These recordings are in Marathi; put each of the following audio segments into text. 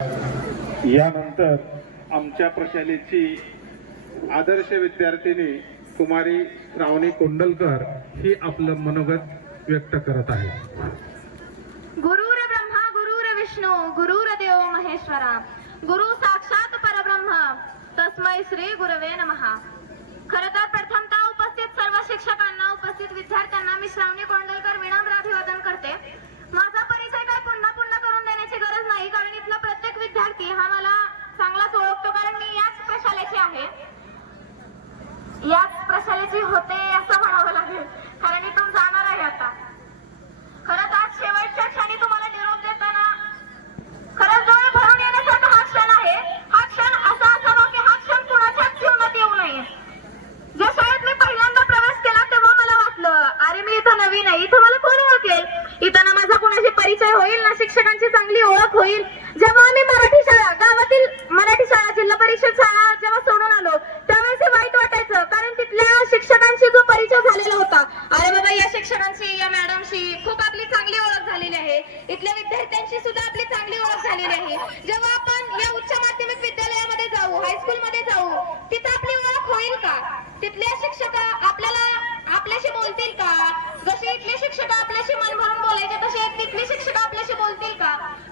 यानंतर आमच्या प्रशालेची आदर्श विद्यार्थिनी कुमारी श्रावणी कोंडलकर ही आपलं मनोगत व्यक्त करत आहे. गुरुर ब्रह्मा गुरुर विष्णू गुरुर देव महेश्वरा गुरु साक्षात परब्रह्म तस्मय श्री गुरवे नमहा खर तर प्रथमतः उपस्थित सर्व शिक्षकांना उपस्थित विद्यार्थ्यांना मी श्रावणी कोंडलकर विनम्र अभिवादन करते. माझा परिचय आहे कारण इथला प्रत्येक विद्यार्थी हा मला चांगलाच ओळखतो कारण मी याच प्रशालेची आहे. याच प्रशालेची होते असं म्हणावं लागेल कारण इथून जाणार आहे आता. खरंच आज शेवटच्या क्षणी तुम्हाला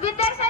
विद्यार्थ्यांना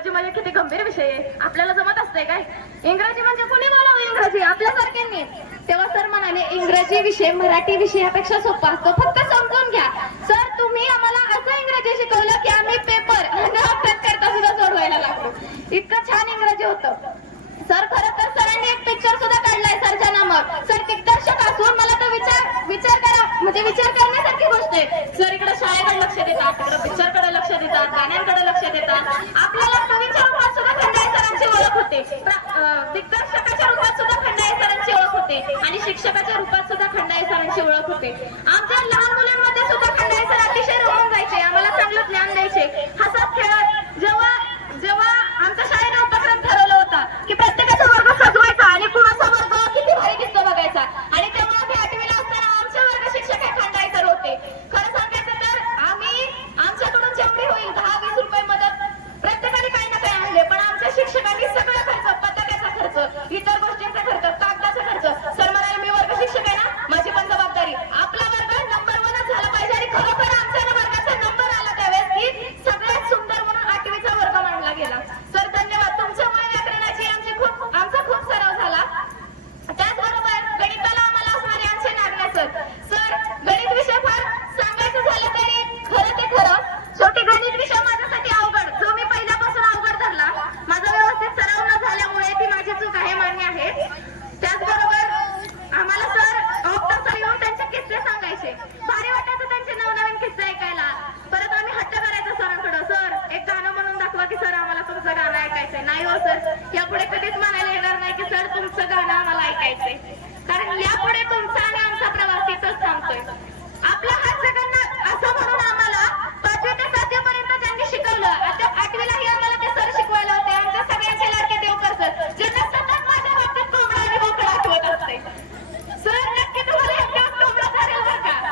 इंग्रजी म्हणजे किती गंभीर विषय आहे? आपल्याला जमत असते काय? इंग्रजी म्हणजे कुणी बोलावं इंग्रजी? आपल्यासारख्यांनी तेव्हा सर म्हणाले इंग्रजी विषय मराठी विषयापेक्षा सोपा असतो. फक्त समजून घ्या. सर तुम्ही आम्हाला असं इंग्रजी शिकवलं की आम्ही पेपर अभ्यास करता सुद्धा सोडवायला लागलो. इतकं छान इंग्रजी होतं. सर खर तर सरांनी एक पिक्चर सुद्धा काढलाय सरच्या नामावर सर दिग्दर्शक असून मला तो विचार विचार करा. म्हणजे विचार करण्यासारखी गोष्ट आहे. सर इकडे शाळेकडे लक्ष देतात इकडे पिक्चरकडे लक्ष देतात गाण्यांकडे लक्ष देतात. आपल्याला दिग्दर्शकाच्या रूपात सुद्धा खंडाळे सरांची ओळख होते आणि शिक्षकाच्या रूपात सुद्धा खंडाळे सरांची ओळख होते. आमच्या लहान मुलांना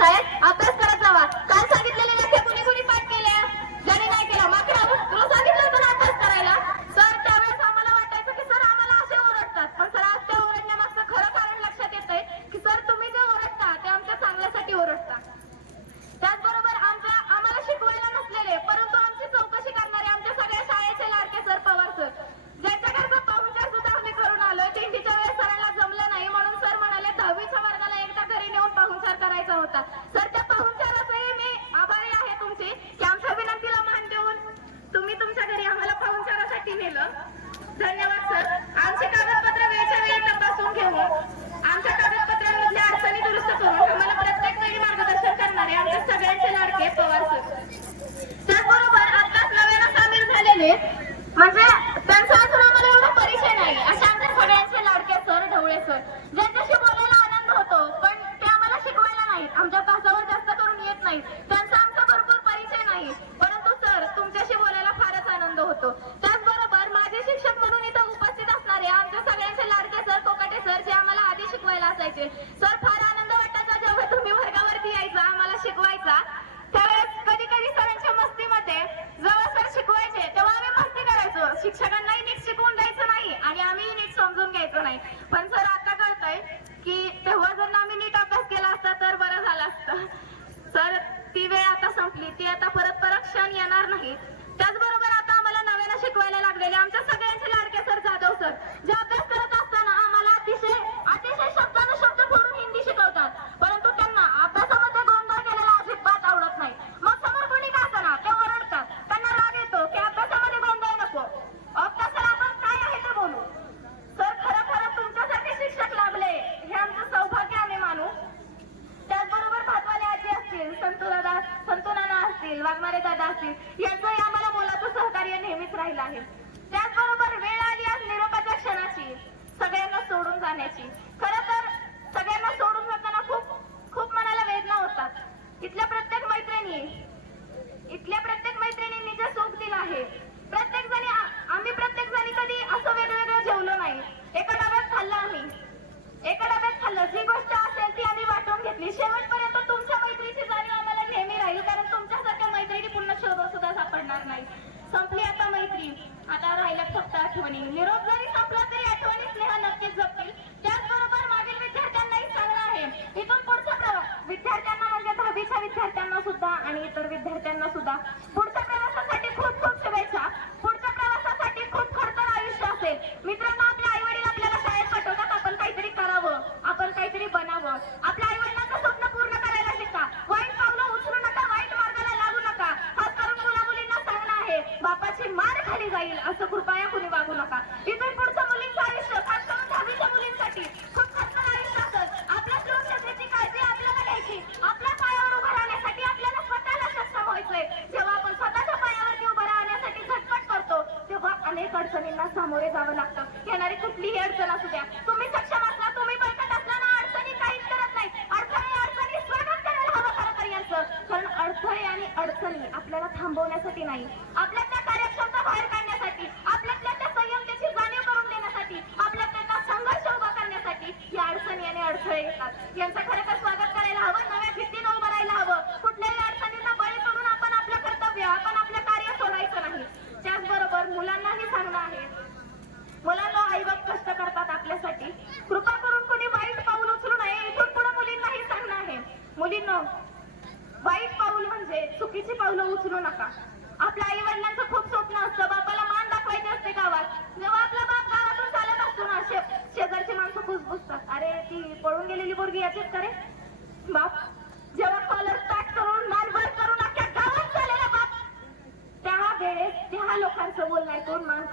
का आई वडिलांनी शाळेत अभ्यास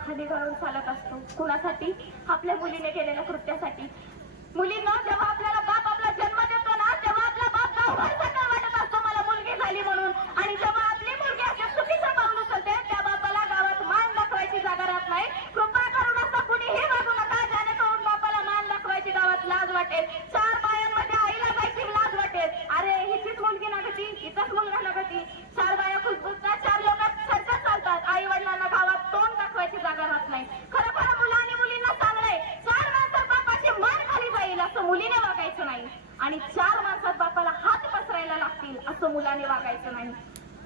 खाली घालून चालत असतो. कुणासाठी? आपल्या मुलीने केलेल्या कृत्यासाठी. मुलींना जेव्हा आपल्याला असं मुलाने वागायचं नाही.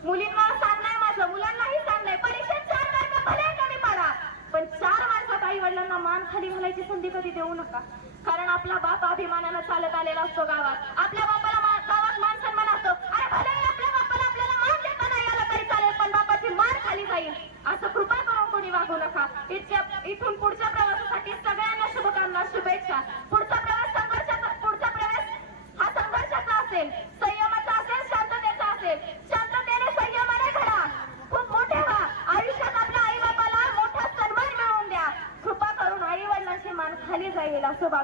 मुलींना साथ नाही माझं मुलांनाही साथ नाही. परीक्षेत चार मार्क भले कमी पडा? पण चार मार्कात आई वडिलांना मान खाली घालायची संधी कधी देऊ नका. कारण आपला बाप अभिमानानं चालत आलेला असतो गावात. आपल्या बापाला गावात मान सन्मान असतो. अरे भले आपल्या बापाला आपल्याला मान देता नाही आला तरी चालेल पण बापाची मान खाली जाईल. असं कृपा करून कोणी वागू नका. इतक्या इथून पुढच्या प्रवासासाठी सगळ्यांना शुभकामना शुभेच्छा.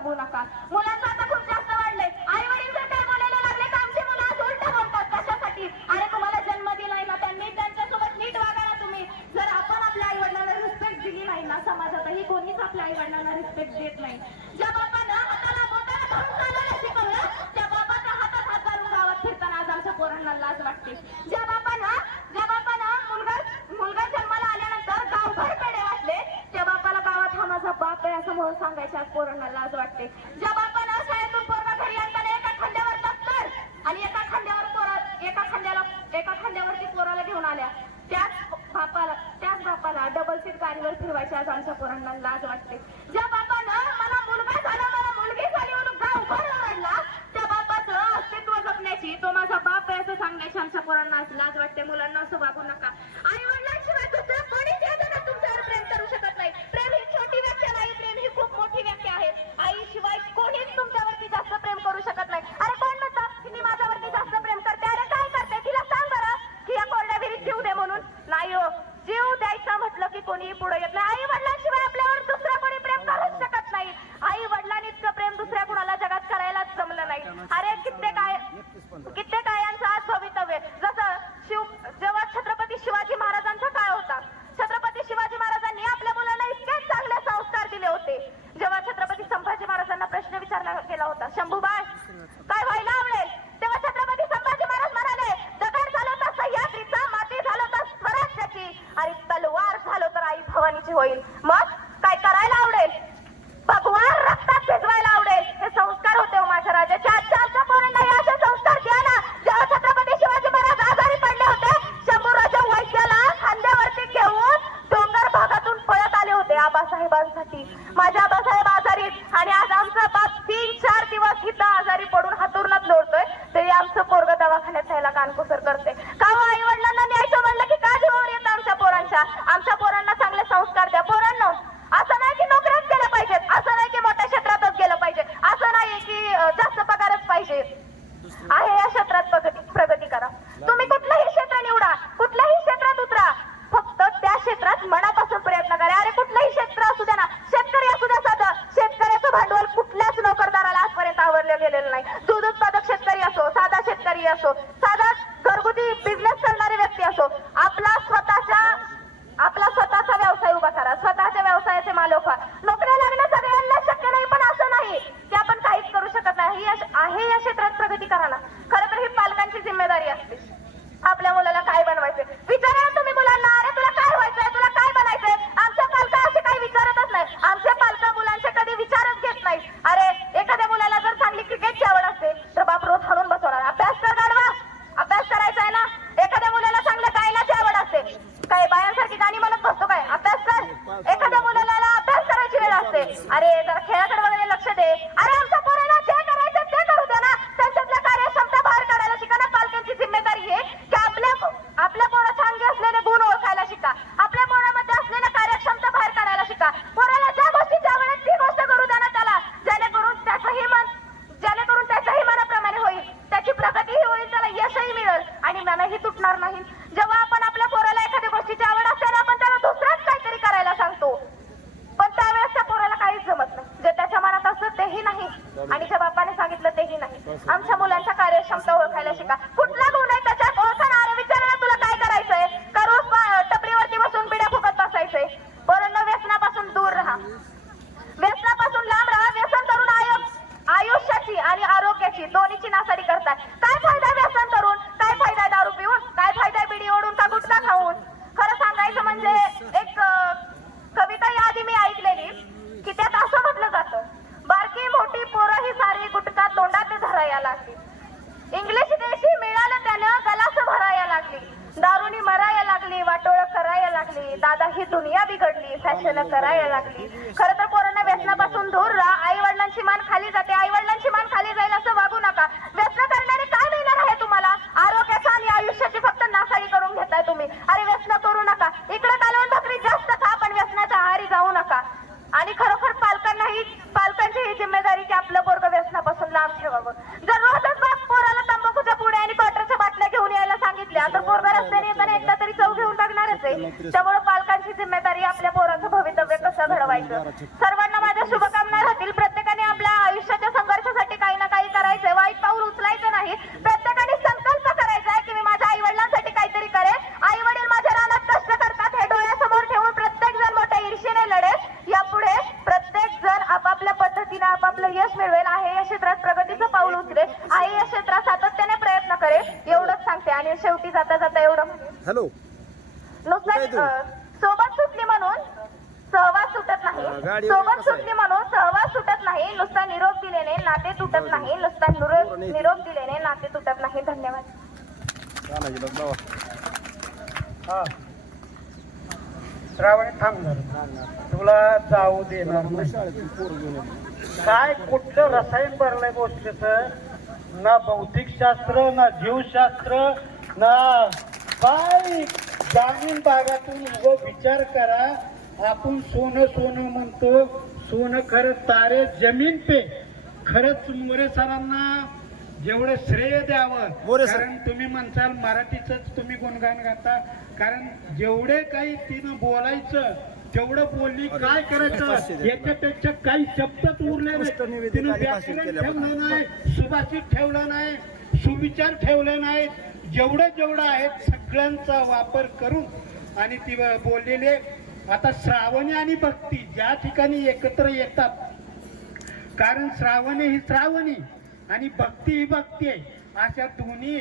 सांगू नका. मुलांना आता खूप जास्त वाढलंय. आई वडील जर काय बोलायला लागले तर आमची मुलं आज उलट बोलतात कशासाठी? अरे तुम्हाला जन्म दिलाय ना त्यांनी त्यांच्यासोबत नीट वागा ना तुम्ही. जर आपण आपल्या आई वडिलांना रिस्पेक्ट दिली नाही ना समाजातही कोणीच आपल्या आई वडिलांना रिस्पेक्ट देत नाही. मुलांना असं वापर प्रश्न विचारला गेला होता. शंभूबाय काय व्हायला लागली दादा ही दुनिया बिघडली. फॅशन करायला लागली. खरं तर पोरांना व्यसनापासून दूर राहा. आई वडिलांची मान खाली जाते. आई वडिलांची मान खाली जाईल असं वागू नका व्यसन करणारे काय मिळणार आहे तुम्हाला आरोग्याचा आणि आयुष्याची फक्त नासाडी करून घेताय तुम्ही अरे व्यसन करू नका इकडे कालवण भाकरी जास्त खा पण व्यसनाच्या आहारी जाऊ नका आणि खरोखर पालकांनाही पालकांची ही जिम्मेदारी की आपलं पोरग व्यसनापासून लांब ठेवावं जर रोजच बाप पोराला तंबाखूच्या पुढे आणि क्वार्टरच्या बाटल्या घेऊन यायला सांगितल्या तर पोरगा रस्त्याने येताना एकदा तरी चव घेऊन बघणारच आहे त्यामुळे पालकांची जिम्मेदारी आपल्या पोराचं भवितव्य कसं घडवायचं सर्वांना माझ्या शुभकामना राहतील प्रत्येकाने आपल्या आयुष्याच्या संघर्षासाठी काही ना काही करायचंय वाईट पाऊल उचलायचं नाही प्रत्येकाने संकल्प करायचा आहे की मी माझ्या आई वडिलांसाठी काहीतरी करेन आई वडील माझ्या रानात कष्ट करतात हे डोळ्यासमोर ठेवून प्रत्येक जण मोठ्या ईर्षेने लढेल यापुढे प्रत्येक जण आपापल्या पद्धतीने आपापलं यश मिळवेल आहे या क्षेत्रात प्रगतीचं पाऊल उचलेल आहे या क्षेत्रात सातत्याने प्रयत्न करेल एवढंच सांगते आणि शेवटी जाता जाता हॅलो. अं, सोबत सुटली म्हणून सहवास सुटत नाही. सोबत कसं आहे? सुटली म्हणून सहवास सुटत नाही नुसता निरोप दिलेने नाते तुटत नाही नुसता निरोप निरोप दिलेने नाते तुटत नाही. धन्यवाद. गेला हा. श्रावणी थांब जरा. तुला जाऊ देणार नाही. शाळेतून पोरं घेऊन येतो काय कुठलं रसायन भरलंय गोष्टीच? ना भौतिकशास्त्र ना जीवशास्त्र ना काय ग्रामीण भागातून उभं विचार करा. आपण सोनं सोनं म्हणतो. सोनं खरं तारे जमीन पे. खरंच मोरे सरांना जेवढं श्रेय द्यावं. कारण तुम्ही म्हणसाल मराठीच तुम्ही गुणगान गाता. कारण जेवढे काही तिनं बोलायचं तेवढं बोलली काय करायचं. याच्यापेक्षा काही शब्दच उरले नाही. तिनं व्याकरण. ठेवलं नाही सुभाषित ठेवलं नाही सुविचार ठेवले नाहीत. जेवढं जेवढं आहेत सगळ्यांचा वापर करून आणि ती बोललेले आता श्रावणी आणि भक्ती ज्या ठिकाणी एकत्र येतात कारण श्रावणी ही श्रावणी आणि भक्ती ही भक्ती आहे. अशा दोन्ही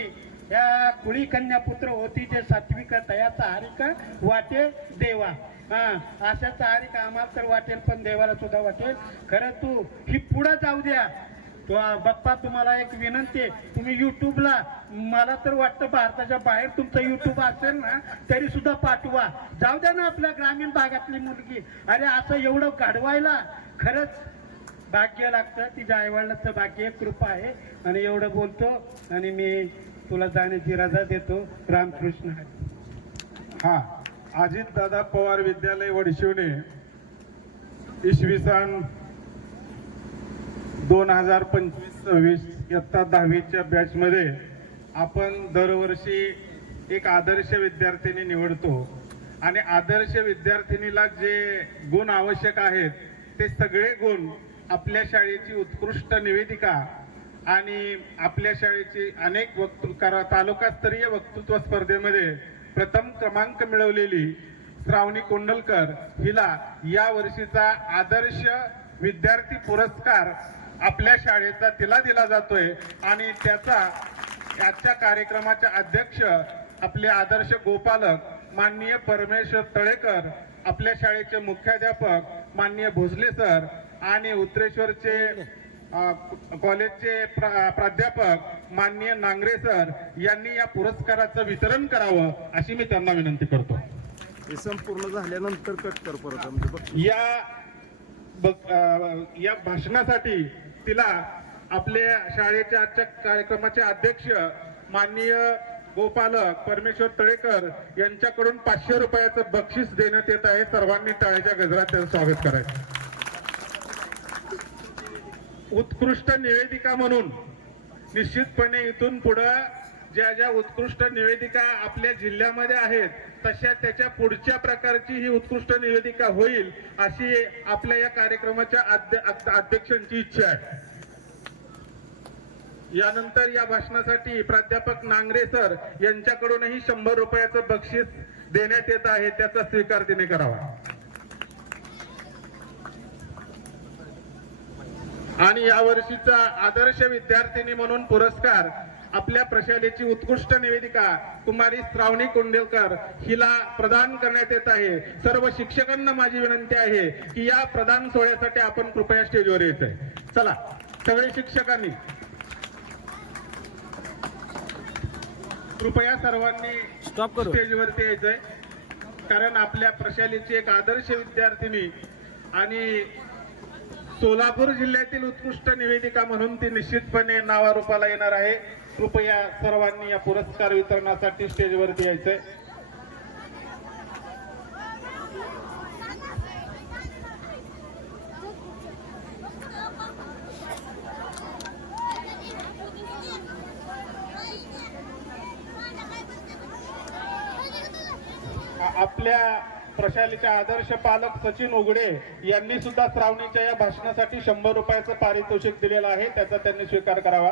या कुळी कन्यापुत्र होती जे सात्विक तयाचा हारिका वाटे देवा. हा अशाचा हारिका आम्हाला तर वाटेल पण देवाला सुद्धा वाटेल. खरं तू ही पुढं जाऊ द्या. बाप्पा तुम्हाला एक विनंती आहे. तुम्ही युट्यूबला मला तर वाटतं भारताच्या बाहेर तुमचं युट्यूब असेल ना तरी सुद्धा पाठवा. जाऊ द्या ना आपल्या ग्रामीण भागातली मुलगी. अरे असं एवढं घडवायला खरंच भाग्य लागतं. तिच्या आईवडिलाचं भाग्य कृपा आहे. आणि एवढं बोलतो आणि मी तुला जाण्याची रजा देतो. रामकृष्ण हा अजित दादा पवार विद्यालय वडशिवने इसवी सन दोन हजार पंचवीस सव्वीस इयत्ता दहावीच्या बॅचमध्ये आपण दरवर्षी एक आदर्श विद्यार्थिनी निवडतो. आणि आदर्श विद्यार्थिनीला जे गुण आवश्यक आहेत ते सगळे गुण आपल्या शाळेची उत्कृष्ट निवेदिका आणि आपल्या शाळेची अनेक वक्तृ तालुकास्तरीय वक्तृत्व स्पर्धेमध्ये प्रथम क्रमांक मिळवलेली श्रावणी कोंडलकर हिला या वर्षीचा आदर्श विद्यार्थी पुरस्कार आपल्या शाळेचा तिला दिला जातोय आणि त्याचा आजच्या कार्यक्रमाचे अध्यक्ष आपले आदर्श गोपालक माननीय परमेश्वर तळेकर आपल्या शाळेचे मुख्याध्यापक माननीय भोसले सर आणि उत्तरेश्वरचे कॉलेजचे प्रा- प्राध्यापक माननीय नांगरे सर यांनी या पुरस्काराचं वितरण करावं अशी मी त्यांना विनंती करतो. हे संपूर्ण झाल्यानंतर कट कर परत म्हणजे या या भाषणासाठी तिला आपल्या शाळेच्या आजच्या कार्यक्रमाचे अध्यक्ष माननीय गोपालक परमेश्वर तळेकर यांच्याकडून पाचशे रुपयाचं बक्षीस देण्यात येत आहे. सर्वांनी टाळ्याच्या गजरात त्याचं स्वागत करायचं. उत्कृष्ट निवेदिका म्हणून निश्चितपणे इथून पुढं ज्या ज्या उत्कृष्ट निवेदिका आपल्या जिल्ह्यामध्ये आहेत तशा त्याच्या पुढच्या प्रकारची ही उत्कृष्ट निवेदिका होईल अशी आपल्या या कार्यक्रमाच्या अध्यक्षांची इच्छा आहे. यानंतर या भाषणासाठी प्राध्यापक नांगरे सर यांच्याकडूनही शंभर रुपयाचं बक्षीस देण्यात येत आहे त्याचा स्वीकार तिने करावा. आणि यावर्षीचा आदर्श विद्यार्थिनी म्हणून पुरस्कार आपल्या प्रशालेची उत्कृष्ट निवेदिका कुमारी श्रावणी कोंडेलकर हिला प्रदान करण्यात येत आहे. सर्व शिक्षकांना माझी विनंती आहे की या प्रदान सोहळ्यासाठी आपण कृपया स्टेजवर यायचंय. चला सगळे शिक्षकांनी. कृपया सर्वांनी स्टॉप करू. स्टेजवरती यायचंय. कारण आपल्या प्रशालेची एक आदर्श विद्यार्थिनी आणि सोलापूर जिल्ह्यातील उत्कृष्ट निवेदिका म्हणून ती निश्चितपणे नावारूपाला येणार आहे. कृपया सर्वांनी या पुरस्कार वितरणासाठी स्टेजवरती यायचंय. आपल्या प्रशालेचे आदर्श पालक सचिन उघडे यांनी सुद्धा श्रावणीच्या या भाषणासाठी शंभर रुपयाचं पारितोषिक दिलेलं आहे. त्याचा त्यांनी स्वीकार करावा.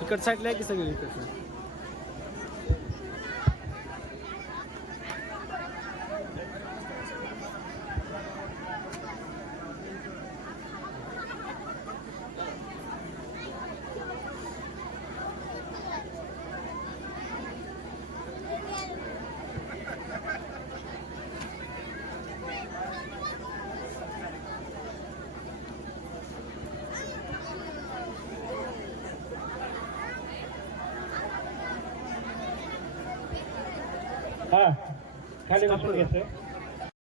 इकड साईडला आहे की सगळी इकडचं हा खाली बसून घ्यायचं